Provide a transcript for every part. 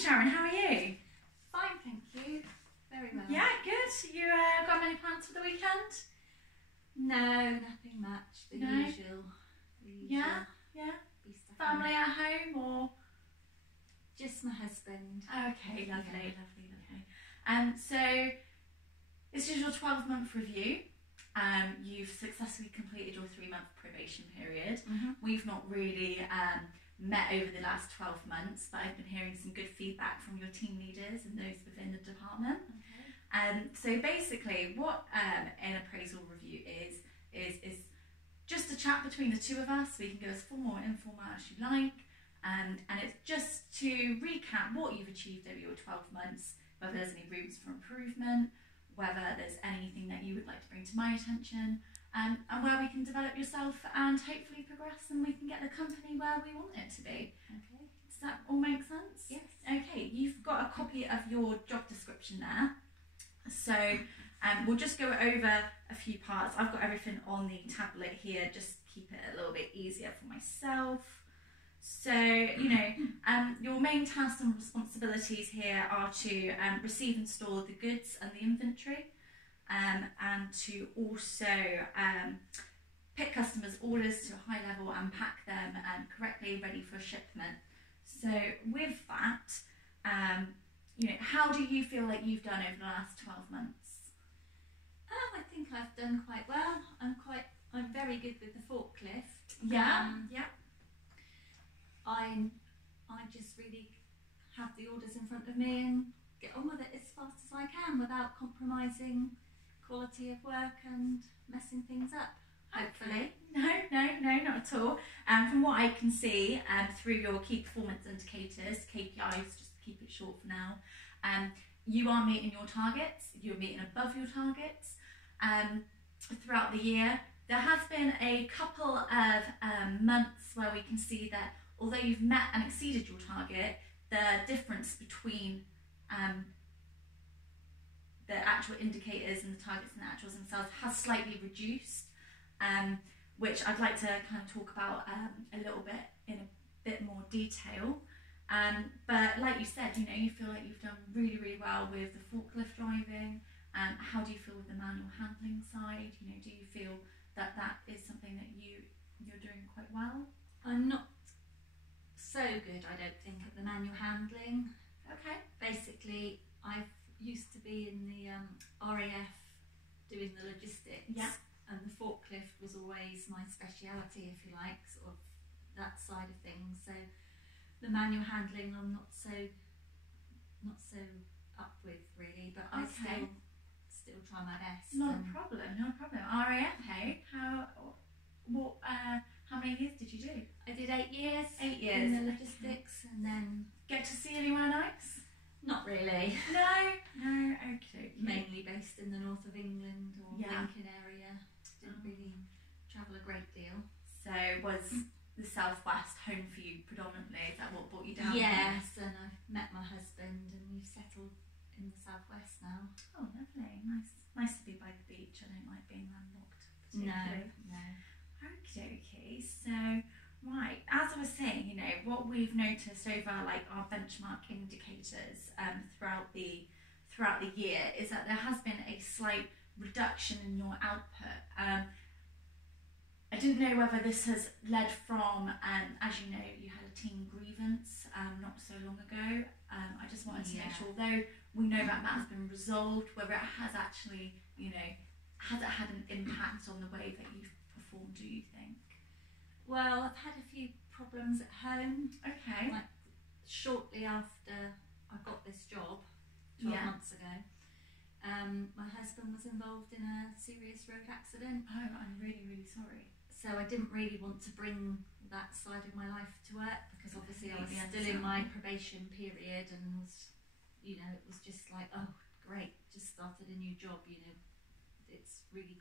Sharon, how are you? Fine, thank you. Very well. Yeah, good. You got many plans for the weekend? No, nothing much. The usual. Yeah. Be stuck Family in. at home or? Just my husband. Okay, lovely. So this is your 12-month review. You've successfully completed your 3-month probation period. We've not really met over the last 12 months, but I've been hearing some good feedback from your team leaders and those within the department. So basically what an appraisal review is just a chat between the two of us. We can go as formal or informal as you like, and it's just to recap what you've achieved over your 12 months, whether there's any rooms for improvement, whether there's anything that you would like to bring to my attention, and where we can develop yourself and hopefully progress and we can get the company where we want it to be. Okay. Does that all make sense? Yes. Okay, you've got a copy of your job description there. So we'll just go over a few parts. I've got everything on the tablet here, just keep it a little bit easier for myself. So, your main tasks and responsibilities here are to receive and store the goods and the inventory, and to also pick customers' orders to a high level and pack them correctly, ready for shipment. So with that, how do you feel like you've done over the last 12 months? I think I've done quite well. I'm very good with the forklift. Yeah. I just really have the orders in front of me and get on with it as fast as I can without compromising quality of work and messing things up, hopefully. No, not at all. From what I can see through your key performance indicators, KPIs, just to keep it short for now, you are meeting your targets, you're meeting above your targets throughout the year. There has been a couple of months where we can see that although you've met and exceeded your target, the difference between the actual indicators and the targets and the actuals themselves has slightly reduced, which I'd like to kind of talk about a little bit in a bit more detail. But like you said, you feel like you've done really, really well with the forklift driving. How do you feel with the manual handling side? Do you feel that that is something that you're doing quite well? I'm not so good, I don't think, at the manual handling. Okay. Basically, I used to be in the RAF doing the logistics, and the forklift was always my speciality, if you like, sort of that side of things. So the manual handling, I'm not so up with really, but I still try my best. Not a problem. RAF, hey? How many years did you do? I did 8 years. 8 years. In the logistics, and then... Get to see anywhere nice? Not really. No, okay. Mainly based in the north of England or Lincoln area. Didn't really travel a great deal. So was the southwest home for you predominantly? Is that what brought you down? Yes, and I've met my husband and we've settled in the southwest now. Oh, lovely. Nice to be by the beach. I don't like being landlocked particularly. No. Okay. So, right, as I was saying, what we've noticed over like our benchmark indicators throughout the year is that there has been a slight reduction in your output. I didn't know whether this has led from, as you know, you had a team grievance not so long ago. I just wanted to make sure, although we know that has been resolved, whether it has actually, has it had an impact on the way that you've performed, do you think? Well, I've had a few problems at home. Okay. Like shortly after I got this job, 12 months ago, my husband was involved in a serious road accident. Oh, I'm really, really sorry. So I didn't really want to bring that side of my life to work because obviously I was still in my probation period and was, it was just like, oh, great, just started a new job, it's really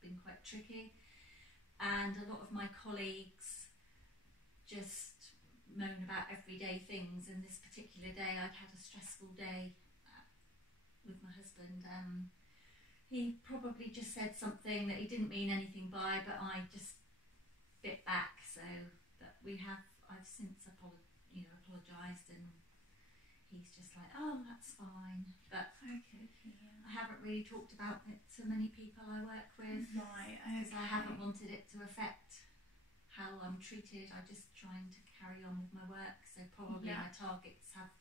been quite tricky. And a lot of my colleagues just moan about everyday things, and this particular day I'd had a stressful day with my husband. He probably just said something that he didn't mean anything by, but I just bit back. So that I've since apologised, and he's just like, oh, that's fine. But Okay, I haven't really talked about it to many people I work with. Right, Because I haven't wanted it to affect how I'm treated. I'm just trying to carry on with my work. So probably my targets have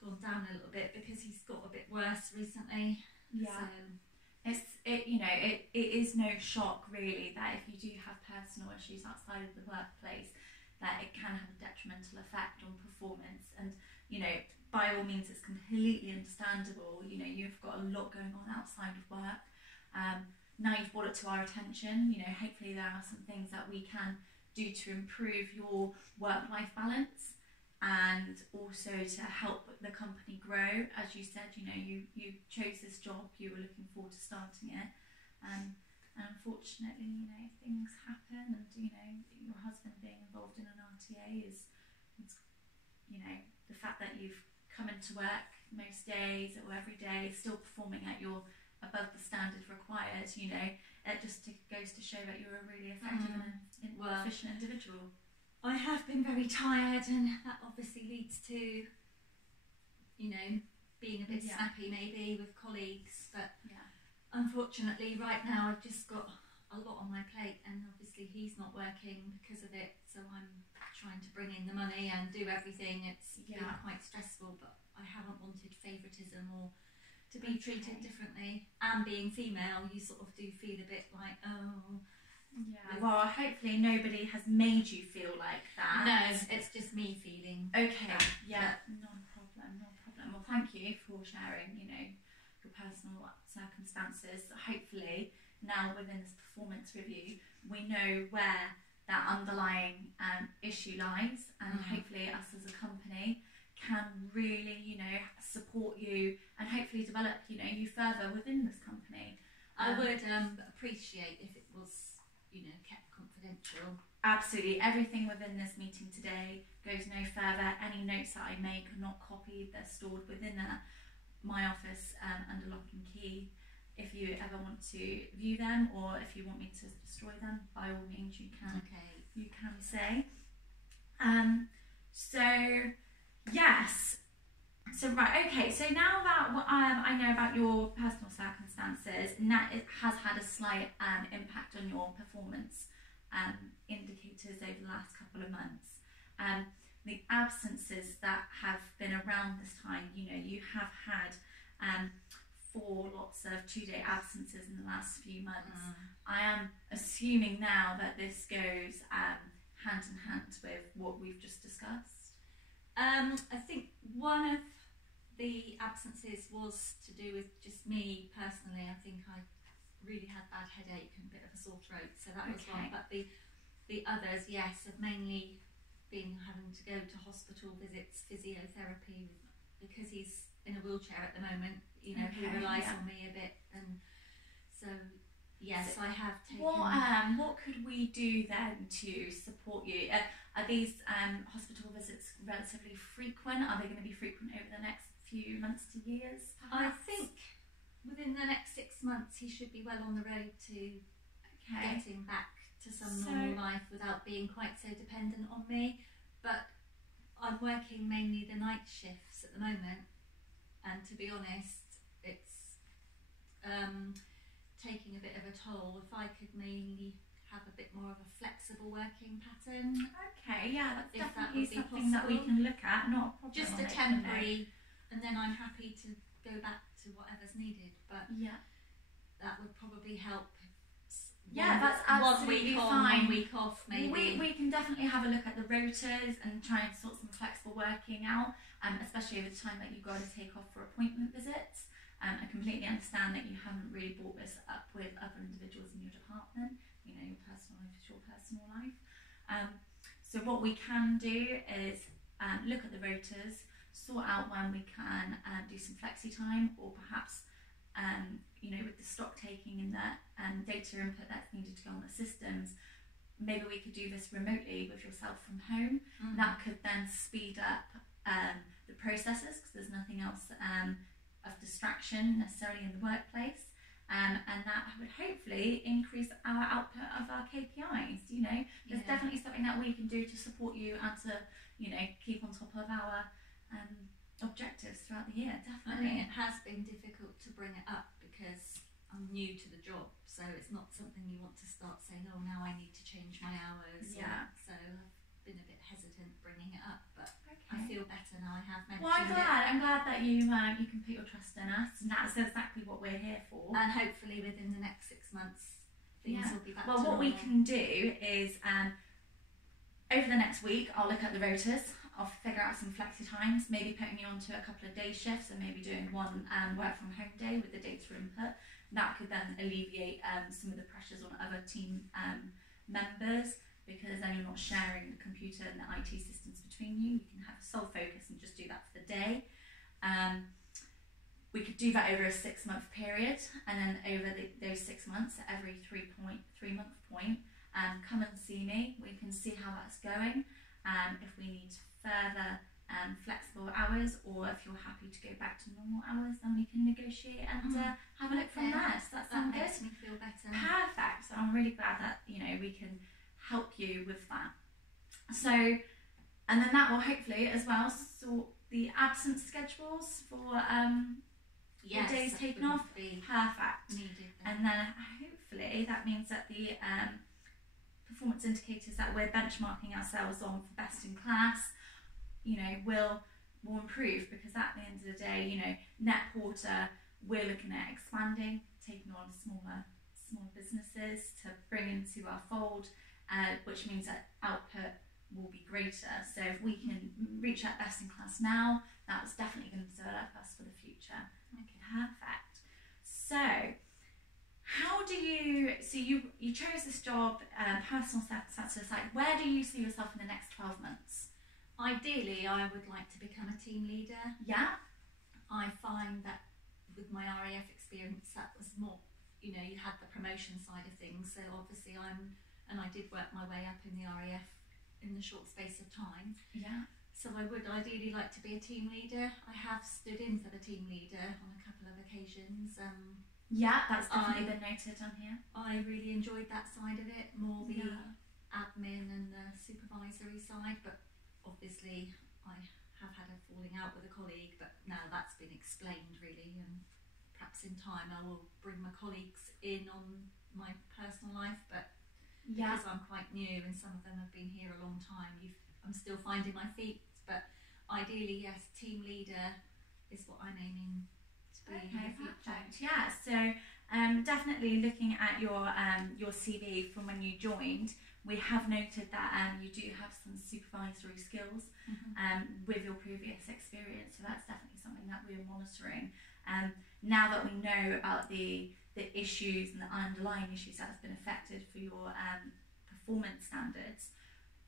gone down a little bit because he's got a bit worse recently. Yeah. So it is no shock really that if you do have personal issues outside of the workplace, that it can have a detrimental effect on performance. And by all means, it's completely understandable. You've got a lot going on outside of work. Now you've brought it to our attention. Hopefully there are some things that we can do to improve your work-life balance, and also to help the company grow. As you said, you chose this job, you were looking forward to starting it, and unfortunately, things happen, and your husband being involved in an RTA is the fact that you've come into work most days or every day, still performing at your above the standard required. It just goes to show that you're a really effective and efficient individual. I have been very tired, and that obviously leads to, being a bit snappy maybe with colleagues. But unfortunately, right now I've just got a lot on my plate, and obviously he's not working because of it. So I'm trying to bring in the money and do everything. It's been quite stressful, but I haven't wanted favouritism or to be treated differently. And being female, you sort of do feel a bit like, oh. Yeah. Well, hopefully nobody has made you feel like that. No, it's just me feeling. Okay. Yeah. No problem. Well, thank you for sharing. Your personal circumstances. Hopefully, now within this performance review, we know where that underlying issue lies, and hopefully, us as a company can really, support you and hopefully develop, you further within this company. I would appreciate if it was, kept confidential. Absolutely. Everything within this meeting today goes no further. Any notes that I make are not copied. They're stored within my office under lock and key. If you ever want to view them, or if you want me to destroy them, by all means you can. Okay. You can say. Yes. So right, okay. So now that I know about your personal circumstances, and that it has had a slight impact on your performance indicators over the last couple of months. The absences that have been around this time, you have had 4 lots of 2-day absences in the last few months. I am assuming now that this goes hand in hand with what we've just discussed. I think one of the absences was to do with just me personally. I think I really had bad headache and a bit of a sore throat, so that was one. But the others, yes, have mainly been having to go to hospital visits, physiotherapy, because he's in a wheelchair at the moment. He relies on me a bit, and so yes, I have taken. What could we do then to support you? Are these hospital visits relatively frequent? Are they going to be frequent over the next few months to years, perhaps? I think within the next 6 months he should be well on the road to getting back to some normal life without being quite so dependent on me. But I'm working mainly the night shifts at the moment, and to be honest, it's taking a bit of a toll. If I could mainly have a bit more of a flexible working pattern. Okay, yeah, that's definitely something that we can look at. Not a problem. Just a temporary, and then I'm happy to go back to whatever's needed. But that would probably help. That's absolutely 1 week on, fine. 1 week off, maybe. We can definitely have a look at the rotas and try and sort some flexible working out, especially over the time that you've got to take off for appointment visits. I completely understand that you haven't really brought this up with other individuals in your department. Your personal life is your personal life. So what we can do is look at the rotas, sort out when we can do some flexi time, or perhaps with the stock taking and that data input that's needed to go on the systems, maybe we could do this remotely with yourself from home. That could then speed up the processes, because there's nothing else of distraction necessarily in the workplace, and that would hopefully increase our output of our KPIs. There's definitely something that we can do to support you and to keep on top of our objectives throughout the year, I definitely. mean, it has been difficult to bring it up because I'm new to the job, so it's not something you want to start saying, oh, now I need to change my hours. Yeah. So I've been a bit hesitant bringing it up, but Okay. I feel better now I have mentioned Well, I'm glad. it. I'm glad that you can put your trust in us, and that's exactly what we're here for. And hopefully within the next 6 months, things will be back to Well, what we normal. can do is over the next week, I'll look at the rotas. I'll figure out some flexi times, maybe putting you onto a couple of day shifts and maybe doing one work from home day with the data input. That could then alleviate some of the pressures on other team members, because then you're not sharing the computer and the IT systems between you. You can have a sole focus and just do that for the day. We could do that over a 6-month period, and then over those 6 months, at every 3-month point, come and see me. We can see how that's going. If we need further flexible hours, or if you're happy to go back to normal hours, then we can negotiate and have a look from there. So that sounds good. Makes me feel better. Perfect. So I'm really glad that we can help you with that. So, and then that will hopefully as well sort the absence schedules for the days taken off. Perfect. Needed then. And then hopefully that means that the performance indicators that we're benchmarking ourselves on for best in class, will improve, because at the end of the day, Net Porter, we're looking at expanding, taking on smaller businesses to bring into our fold, which means that output will be greater. So if we can reach that best in class now, that's definitely going to develop us for the future. Okay. Perfect. So how do you chose this job, personal success, like where do you see yourself in the next 12 months? Ideally, I would like to become a team leader. Yeah. I find that with my RAF experience, that was more, you had the promotion side of things. So obviously I did work my way up in the RAF in the short space of time. Yeah. So I would ideally like to be a team leader. I have stood in for the team leader on a couple of occasions. Yeah, that's definitely been noted on here. I really enjoyed that side of it, more the admin and the supervisory side, but obviously I have had a falling out with a colleague, but now that's been explained really, and perhaps in time I will bring my colleagues in on my personal life, but because I'm quite new and some of them have been here a long time, I'm still finding my feet, but ideally, yes, team leader is what I'm aiming to be in the future. Perfect. Yeah, so definitely looking at your CV from when you joined, we have noted that you do have some supervisory skills with your previous experience, so that's definitely something that we're monitoring. Now that we know about the issues and the underlying issues that have been affected for your performance standards,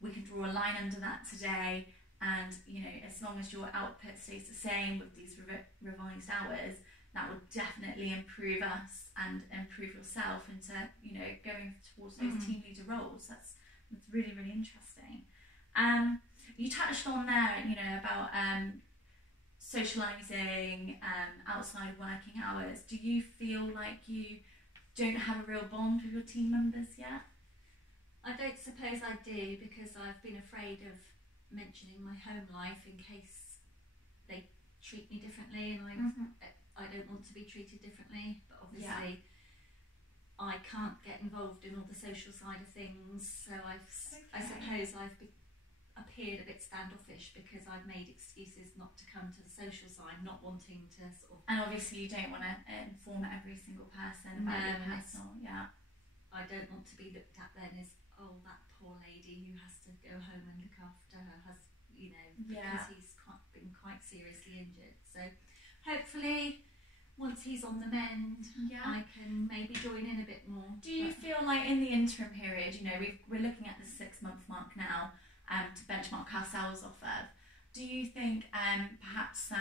we can draw a line under that today, and as long as your output stays the same with these revised hours, that will definitely improve us and improve yourself into going towards those team leader roles. That's really, really interesting. You touched on there about socialising outside of working hours. Do you feel like you don't have a real bond with your team members yet? I don't suppose I do, because I've been afraid of mentioning my home life in case they treat me differently, and I don't want to be treated differently, but obviously I can't get involved in all the social side of things, so I suppose I've appeared a bit standoffish because I've made excuses not to come to the social side, not wanting to sort of... And obviously you don't want to inform every single person about your personal, I don't want to be looked at then as, oh, that poor lady who has to go home and look after her husband, because he's been quite seriously injured. So hopefully once he's on the mend, I can maybe join in a bit more. Do you feel like in the interim period, we're looking at the 6-month mark now to benchmark ourselves off of, do you think perhaps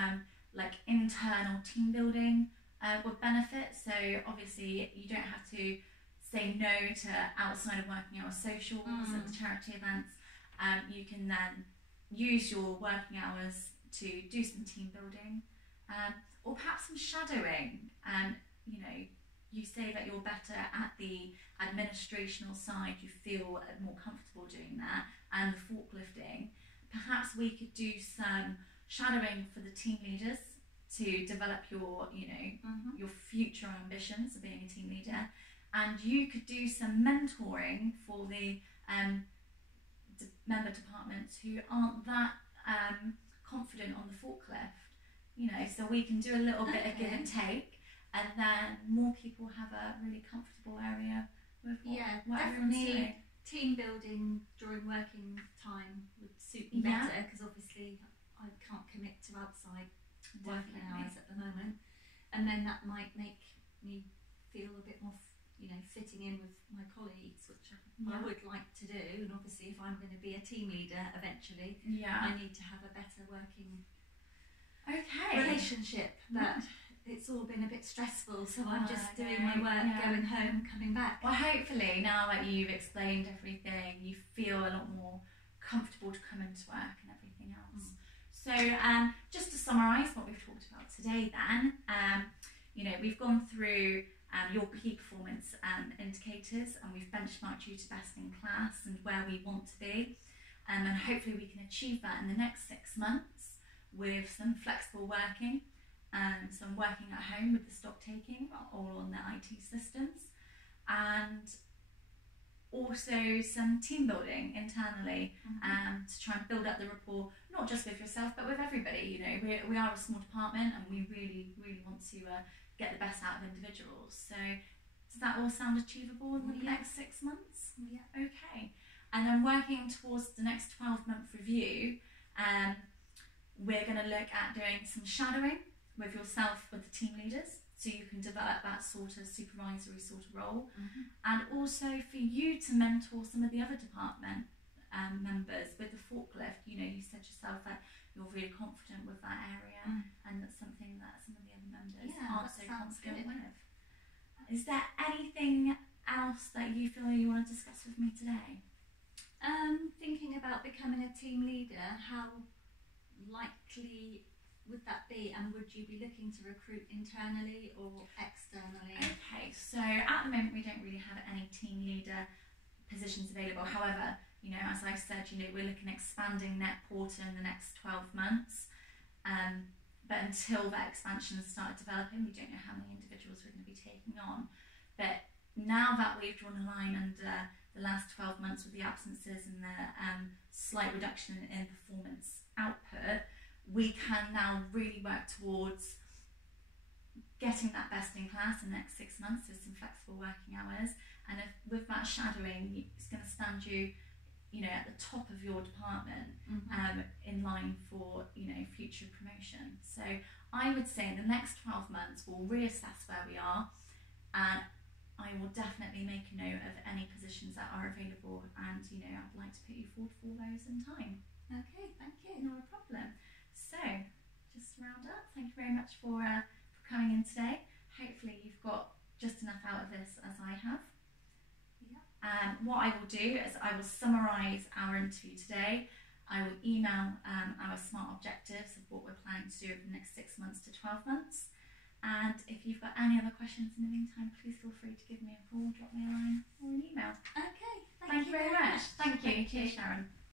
like internal team building would benefit? So obviously you don't have to say no to outside of working hours socials and charity events. You can then use your working hours to do some team building, or perhaps some shadowing. You say that you're better at the administrational side, you feel more comfortable doing that, and the forklifting. Perhaps we could do some shadowing for the team leaders to develop your, you know, your future ambitions of being a team leader, and you could do some mentoring for the member departments who aren't that confident on the forklift, you know, so we can do a little bit of give and take, and then more people have a really comfortable area with what everyone's doing. Team building during working time would suit me better, because obviously I can't commit to outside working hours at the moment, and then that might make me feel a bit more, you know, fitting in with my colleagues, which I would like to do. And obviously, if I'm going to be a team leader eventually, I need to have a better working relationship. But it's all been a bit stressful, so I'm just doing my work, going home, coming back. Well, hopefully now that you've explained everything, you feel a lot more comfortable to come into work and everything else. So just to summarise what we've talked about today then, you know, we've gone through your key performance indicators, and we've benchmarked you to best in class and where we want to be, and hopefully we can achieve that in the next 6 months with some flexible working, some working at home with the stock taking, all on the IT systems, and also some team building internally to try and build up the rapport, not just with yourself but with everybody. You know, we are a small department, and we really want to get the best out of individuals. So does that all sound achievable in the next 6 months? Yeah. Okay. And then working towards the next 12-month review, we're going to look at doing some shadowing with yourself with the team leaders, so you can develop that sort of supervisory sort of role, and also for you to mentor some of the other department members with the forklift. You know, you said yourself that you're really confident with that area, and that's something that some of the other members aren't so confident with. Is there anything else that you feel you want to discuss with me today? Thinking about becoming a team leader, how likely would that be, and would you be looking to recruit internally or externally? Okay, so at the moment we don't really have any team leader positions available. However, you know, as I said, you know, we're looking at expanding Net Porter in the next 12 months. But until that expansion has started developing, we don't know how many individuals we're going to be taking on. But now that we've drawn a line under the last 12 months with the absences and the slight reduction in performance output, we can now really work towards getting that best in class in the next 6 months with some flexible working hours. And with that shadowing, it's going to stand you, you know, at the top of your department, in line for, you know, future promotion. So I would say in the next 12 months we'll reassess where we are, and I will definitely make a note of any positions that are available, and, you know, I'd like to put you forward for those in time. Okay, thank you. Not a problem. So just to round up, thank you very much for coming in today. Hopefully you've got just enough out of this as I have. What I will do is I will summarise our interview today. I will email our SMART objectives of what we're planning to do over the next 6 months to 12 months. And if you've got any other questions in the meantime, please feel free to give me a call, drop me a line or an email. Okay, Thank you very much. Thank you. Cheers, Sharon.